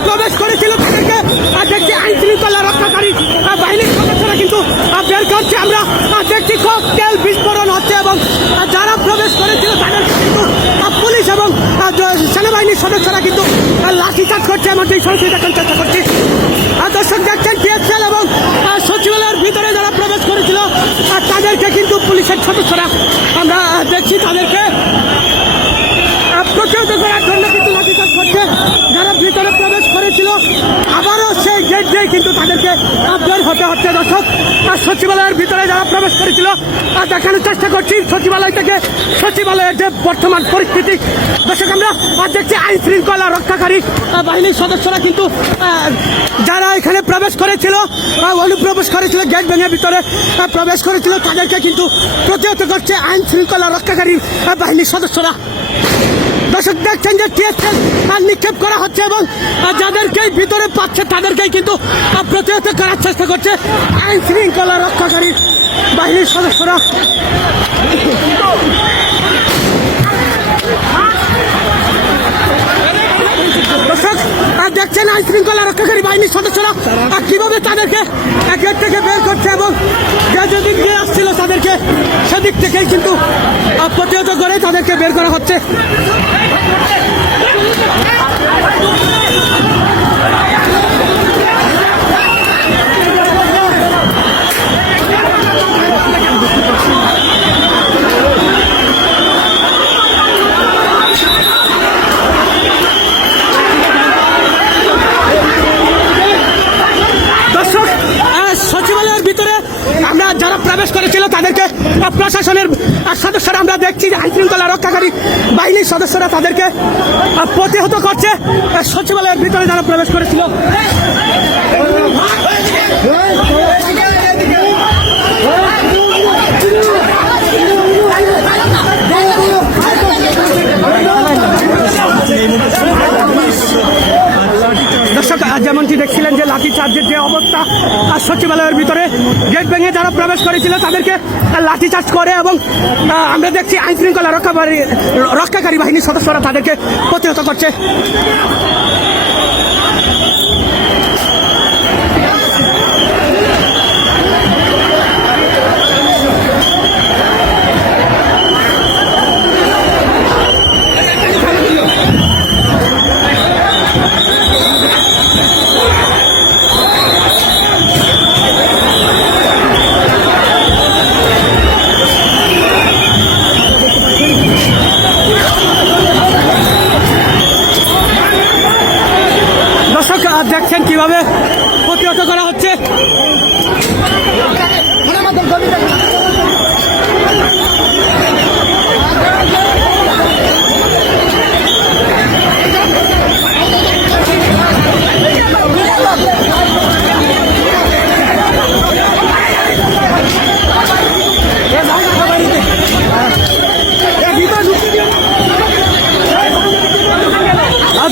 প্রবেশ করেছিল তাদেরকে দেখছি আইন শৃঙ্খলা রক্ষাকারী বাহিনীর সদস্যরা কিন্তু বের করছে আমরা দেখছি তেল বিস্ফোরণ হচ্ছে এবং যারা প্রবেশ করেছিল তাদেরকে কিন্তু পুলিশ এবং সেনাবাহিনীর সদস্যরা কিন্তু লাঠিচার্জ করছে এমনটি সরাসরি দেখার চেষ্টা করছি। দর্শক দেখছেন টিএসএল এবং সচিবালয়ের ভিতরে যারা প্রবেশ করেছিল তাদেরকে কিন্তু পুলিশের সদস্যরা আমরা দেখছি তাদেরকে আহ, প্রতিহত করার জন্য কিন্তু লাঠিচার্জ করছে যারা ভিতরে করেছিল আবারও সেই গেট দিয়ে কিন্তু তাদেরকে আহ, হতে হচ্ছে দর্শক। আর সচিবালয়ের ভিতরে যারা প্রবেশ করেছিল আহ, দেখানোর চেষ্টা করছি সচিবালয় থেকে সচিবালয়ের যে বর্তমান পরিস্থিতি। দর্শক আমরা আহ, দেখছি আইন শৃঙ্খলা রক্ষাকারী বাহিনীর সদস্যরা কিন্তু যারা এখানে প্রবেশ করেছিল অনুপ্রবেশ করেছিল গেট ভেঙে ভিতরে প্রবেশ করেছিল তাদেরকে কিন্তু প্রতিহত করছে আইন শৃঙ্খলা রক্ষাকারী বাহিনীর সদস্যরা। দর্শক দেখছেন যে টিএসএল নিক্ষেপ করা হচ্ছে এবং আহ, যাদেরকে ভিতরে পাচ্ছে তাদেরকেই কিন্তু প্রতিহত করার চেষ্টা করছে আইন শৃঙ্খলা রক্ষাকারী বাহিনীর সদস্যরা। আহ, দেখছেন আইন শৃঙ্খলা রক্ষাকারী বাহিনীর সদস্যরা কীভাবে তাদেরকে গেট থেকে বের করছে এবং যে যেদিক দিয়ে আসছিল তাদেরকে সেদিক থেকেই কিন্তু প্রতিহত করে তাদেরকে বের করা হচ্ছে। প্রবেশ করেছিল তাদেরকে প্রশাসনের সদস্যরা আমরা দেখছি যে আইন শৃঙ্খলা রক্ষাকারী বাহিনীর সদস্যরা তাদেরকে প্রতিহত করছে। সচিবালয়ের ভিতরে যারা প্রবেশ করেছিল। দর্শক যেমনটি দেখছিলেন যে লাঠিচার্জের যে অবস্থা সচিবালয়ের ভিতরে গেট ভেঙে যারা প্রবেশ করেছিল, তাদেরকে লাঠিচার্জ লাঠি চার্জ করে এবং আমরা দেখছি আইন শৃঙ্খলা রক্ষা রক্ষাকারী বাহিনীর সদস্যরা তাদেরকে প্রতিহত করছে। দর্শক দেখছেন কীভাবে প্রতিহত করা হচ্ছে?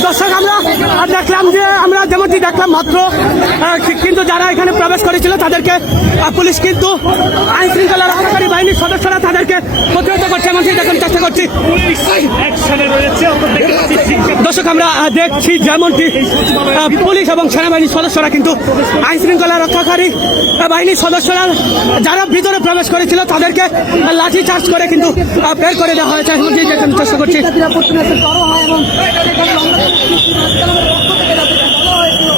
দর্শক আমরা দেখলাম যে যেমনটি দেখলাম মাত্র। কিন্তু যারা এখানে প্রবেশ করেছিল, তাদেরকে পুলিশ কিন্তু আইন শৃঙ্খলা রক্ষাকারী বাহিনীর সদস্যরা তাদেরকে প্রতিহত করছে এমনটি দেখার চেষ্টা করছি। দর্শক, আমরা দেখছি যেমনটি পুলিশ এবং সেনাবাহিনীর সদস্যরা কিন্তু আইন শৃঙ্খলা রক্ষাকারী বাহিনীর সদস্যরা যারা ভিতরে প্রবেশ করেছিল, তাদেরকে লাঠি চার্জ করে কিন্তু বের করে দেওয়া হয়েছে। এমনটি দেখার চেষ্টা করছি শিক্ষার্থীরা প্রতিনিয়ত জড়ো হয় এবং সেখানে আমরা দেখছি বিশ্ববিদ্যালয়ের পক্ষ থেকে তাদেরকে বলা হয়েছিল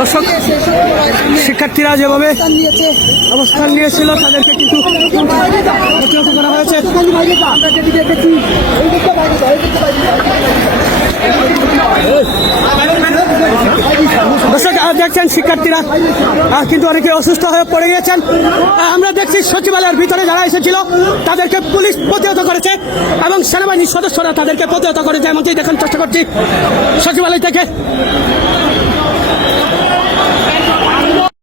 দর্শক শিক্ষার্থীরা যেভাবে অবস্থান নিয়েছিল, তাদেরকে কিন্তু করা হয়েছে। দেখছেন শিক্ষার্থীরা কিন্তু অনেকে অসুস্থ হয়ে পড়ে গিয়েছেন। আমরা দেখছি সচিবালয়ের ভিতরে যারা এসেছিল, তাদেরকে পুলিশ প্রতিহত করেছে এবং সেনাবাহিনীর সদস্যরা তাদেরকে প্রতিহত করেছে। এমনটি দেখার চেষ্টা করছি সচিবালয় থেকে।